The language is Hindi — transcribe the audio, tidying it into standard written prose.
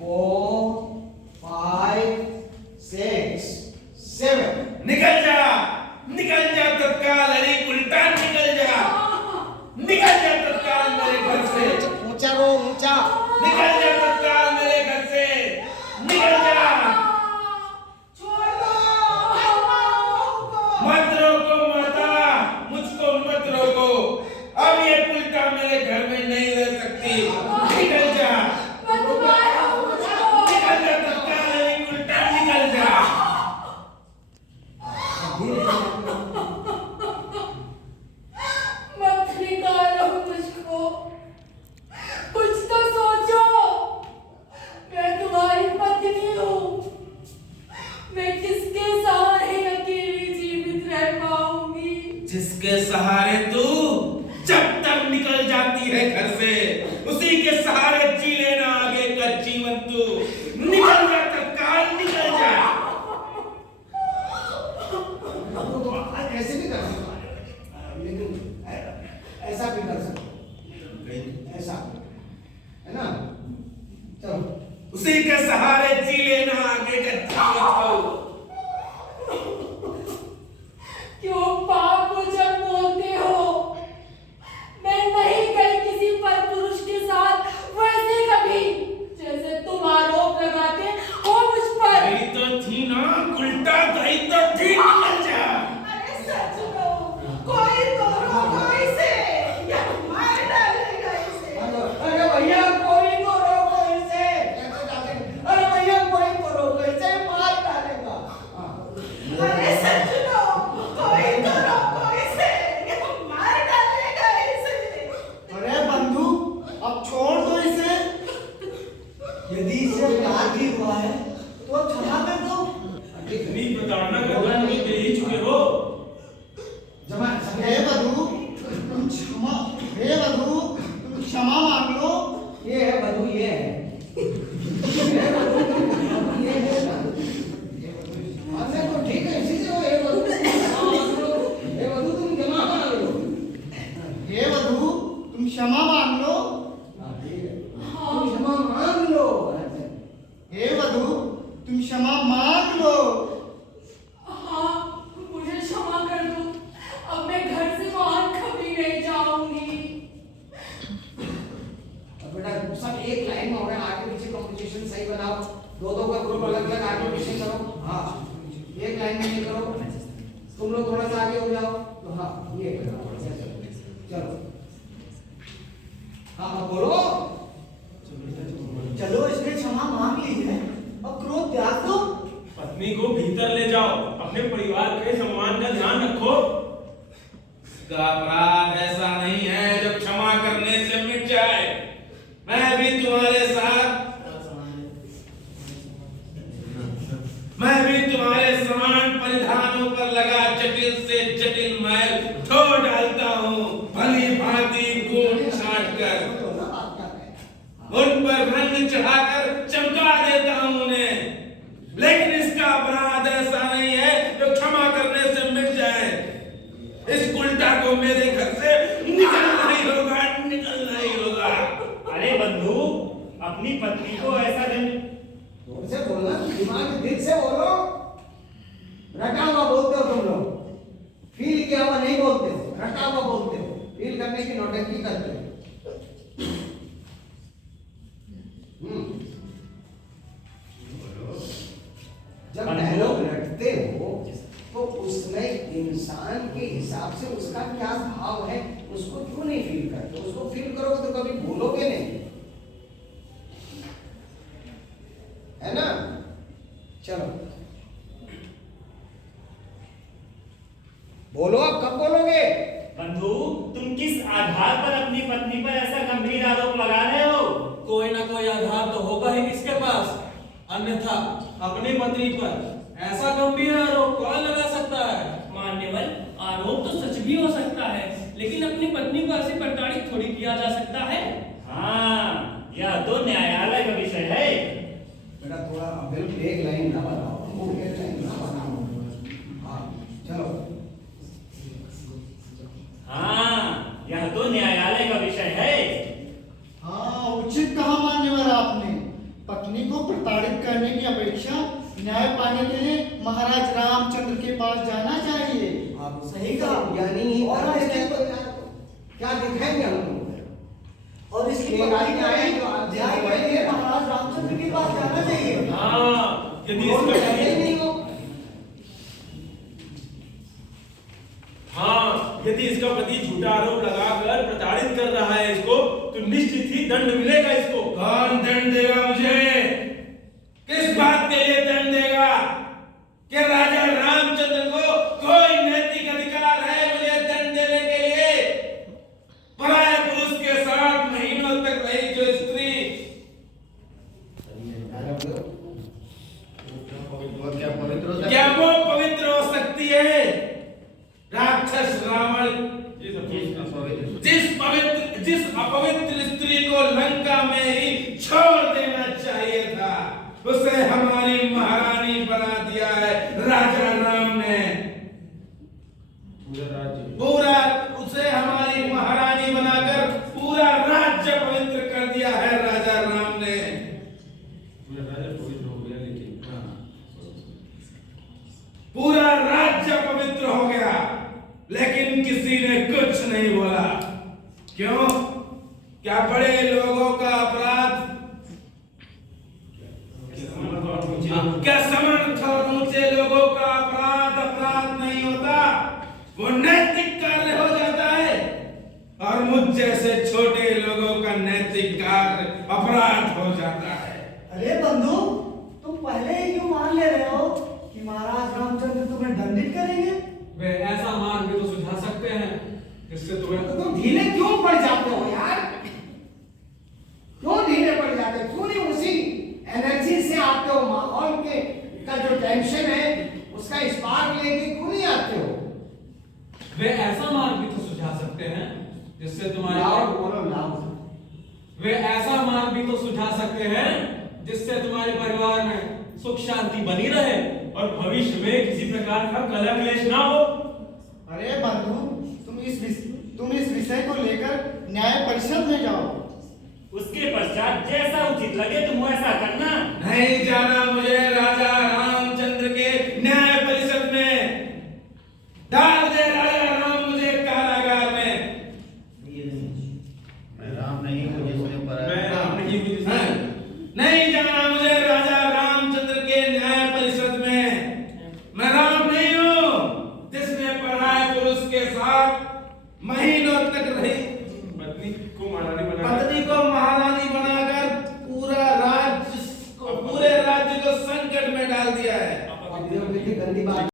4 5 6 7। निकल जा तत्काल, अरे उल्टा निकल जा तत्काल मेरे घर से। ऊंचा रो ऊंचा। निकल जा तत्काल मेरे घर से, निकल जा। छोड़ दो। मत रोको माता, मुझको मत रोको। अब ये उल्टा मेरे घर में नहीं रह सकती। निकल जा तत्काल, अरे उल्टा निकल जा। मत निकालो मुझको, कुछ तो सोचो। मैं तुम्हारी पत्नी हूँ, मैं किसके सहारे अकेली जीवित रह पाऊंगी? जिसके सहारे तू जब तक निकल जाती है घर से, उसी के सहारे जी लेना आगे का जीवन तू। निकल जा तत्काल, निकल जा। ऐसे भी कर सकते हैं, लेकिन ऐसा भी कर सकते हैं, ऐसा है ना। चलो उसी के सहारे जी लेना आगे का जीवन तू। क्यों पाप वचन बोलते हो? मैं नहीं गई किसी परपुरुष के साथ वैसे कभी, जैसे तुम आरोप लगाते हो मुझ पर। गई तो थी ना, उल्टा गई तो थी। निकल जा। अरे सच लो, कोई तो रोको इसे, या मार डालेगा इसे। अरे भैया कोई तो रोको इसे। अरे भैया कोई तो रोको इसे, मार डालेगा। अरे सच लो, कोई तो रोको इसे, या मार डालेगा इसे। अरे बंधु अब छोड़ दो इसे। यदि इसे प्यार भी हुआ है तो क्षमा कर दो। इतनी प्रताड़ना करना नहीं दे ही चुके हो। हे वधू तुम क्षमा, हे वधू तुम क्षमा मांग लो। ये है वधू, ये है हे वधू, ये है तो ठीक है, इसी से हो। हे वधू हे वधू तुम क्षमा मांग लो। हे वधू तुम क्षमा मांग लो। ठीक है, तुम क्षमा मांग लो। हे वधू तुम क्षमा मांग लो। हाँ, मुझे क्षमा कर दो, अब मैं घर से बाहर कभी नहीं जाऊंगी। अब बेटा सब एक लाइन में हो रहे हैं, आगे पीछे कंपोजिशन सही बनाओ। दो दो का ग्रुप अलग अलग आगे पीछे करो। हाँ एक लाइन में ये करो, तुम लोग थोड़ा सा आगे हो जाओ। तो हाँ ये करो, चलो। हाँ हाँ बोलो। चलो इसने क्षमा मांग ली है, अब क्रोध त्याग दो। पत्नी को भीतर ले जाओ, अपने परिवार के सम्मान का ध्यान रखो। इसका अपराध ऐसा नहीं है जो क्षमा करने से मिट जाए। मैं भी तुम्हारे समान परिधानों पर लगा जटिल से जटिल मैल धो डालता हूँ, भली भांति गुण छाट कर उन पर रंग चढ़ाकर चमका देता हूँ उन्हें। लेकिन इसका अपराध ऐसा नहीं है जो क्षमा करने से मिट जाए। इस उल्टा को मेरे घर से निकलना ही होगा, निकलना ही होगा। अरे बंधु, अपनी पत्नी को ऐसा जोर से बोलना, दिमाग दिल से बोलो। रटा हुआ बोलते हो तुम लोग, फील किया हुआ नहीं बोलते हो, रटा हुआ बोलते हो, फील करने की नौटंकी करते हो। जब डायलॉग रटते हो तो उसमें इंसान के हिसाब से उसका क्या भाव है उसको क्यों नहीं फील करते? उसको फील करोगे तो कभी भूलोगे नहीं, है ना। चलो बोलो, अब कब बोलोगे? बंधु, तुम किस आधार पर अपनी पत्नी पर ऐसा गंभीर आरोप लगा रहे हो? कोई ना कोई आधार तो होगा ही किसके पास, अन्यथा अपनी पत्नी पर ऐसा गंभीर आरोप कौन लगा सकता है? मान्यवर, आरोप तो सच भी हो सकता है, लेकिन अपनी पत्नी को ऐसे प्रताड़ित थोड़ी किया जा सकता है। हाँ, यह तो न्यायालय का विषय है। बेटा थोड़ा बिल्कुल एक लाइन ना बनाओ, एक लाइन ना बनाओ। हाँ चलो। हाँ, यह तो न्यायालय का विषय है। हाँ, उचित कहा मान्यवर आपने। पत्नी पत्नी को प्रताड़ित करने की अपेक्षा न्याय पाने के लिए महाराज रामचंद्र के पास जाना चाहिए। आप सही कहा। यानी और इसके क्या दिखाएंगे हम? और इसकी न्याय के लिए महाराज रामचंद्र के पास जाना चाहिए। हाँ, यदि और इसका कहते ही नहीं हो। हाँ, यदि इसका पति झूठा आरोप लगाकर प्रताड़ित कर रहा है इसको, तो निश्चित ही दंड मिलेगा इसको। कौन दंड देगा मुझे? किस बात के लिए दंड देगा? कि राजा रामचंद्र को कोई नैतिक अधिकार है मुझे दंड देने के लिए? पराये पुरुष के साथ महीनों तक रही जो स्त्री, क्या वो पवित्र हो सकती है? राक्षस रावण जिस अपवित्र स्त्री को लंका में ही छोड़ देना चाहिए था, उसे हमारी महारानी बना दिया है राजा राम ने। पूरा उसे हमारी महारानी बनाकर पूरा राज्य पवित्र कर दिया है राजा राम ने। पूरा राज्य पवित्र हो गया, लेकिन किसी ने कुछ नहीं बोला। क्यों? क्या बड़े लोगों का अपराध, क्या समर्थ और ऊंचे लोगों का अपराध नहीं होता? वो नैतिक कार्य हो जाता है, और मुझ जैसे छोटे लोगों का नैतिक कार्य अपराध हो जाता है। अरे बंधु, तुम पहले ही क्यों मान ले रहे हो कि महाराज रामचंद्र तुम्हें दंडित करेंगे? वे ऐसा मार्ग भी तो सुझा सकते हैं जिससे तुम्हें तो तुम ढीले क्यों पड़ जाते हो यार? क्यों ढीले पड़ जाते हो? क्यों नहीं उसी एनर्जी से आते हो? माहौल के का जो टेंशन है उसका स्पार्क लेके क्यों नहीं आते हो? वे ऐसा मार्ग भी तो सुझा सकते हैं जिससे तुम्हारे वे ऐसा मार्ग भी तो सुझा सकते हैं जिससे तुम्हारे परिवार में सुख शांति बनी रहे और भविष्य में किसी प्रकार का कलह क्लेश ना हो। अरे बंधु, तुम इस विषय को लेकर न्याय परिषद में जाओ। उसके पश्चात जैसा उचित लगे तुम वैसा करना। नहीं जाना मुझे राजा रामचंद्र के न्याय परिषद में। डाल दे राजा राम मुझे कारागार में। मैं राम नहीं हूँ जिसने नहीं जाना मुझे राजा रामचंद्र के न्याय परिषद में। मैं राम नहीं हूँ जिसने पराये पुरुष के साथ महीनों तक रही पत्नी को महारानी बनाकर पूरे राज्य को संकट में डाल दिया है। गंदी बात।